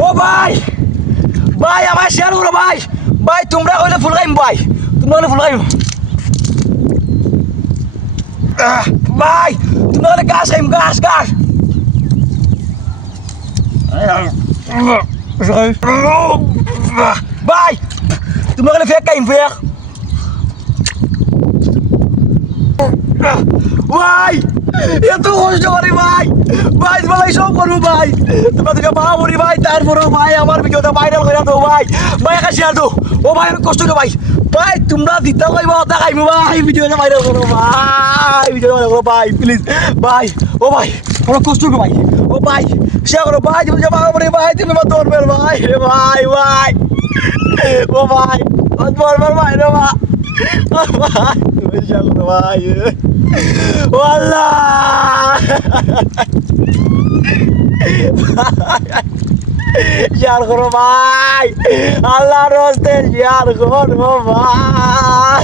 ও ভাই ভাই আমার শেয়ার করো ভাই ভাই তোমরা কইলে ফুল খাইম ভাই তোমরা কইলে ফুল খাইম ভাই তোমরা কইলে গাছ খাইম গাছ গাছ ভাই তোমরা কইলে ফেক খাইম ফেক ভাই এত কষ্ট করি ভাই ভাই তোমার সব করবো ভাই তোমরা দুটো মা মরি ভাই তারপরেও ভাই আমার ভিডিওটা ভাইরাল করে দাও ভাই ভাই একা শেয়ার দাও ও ভাই অনেক কষ্ট ভাই ভাই তোমরা দিতে কইবা ওটা খাইবো ভাই ভিডিওটা ভাইরাল করো ভাই ভিডিওটা ভাইরাল করো ভাই প্লিজ ভাই ও ভাই অনেক কষ্ট ভাই ও ভাই শেয়ার করো ভাই তুমি মা মরি ভাই তুমি মা তোর বের ভাই রে ভাই ভাই ও ভাই তোর বের ভাই রে ভাই ভাই والله শেয়ার করো ভাই আল্লাহর রাস্তায় শেয়ার করো ভাই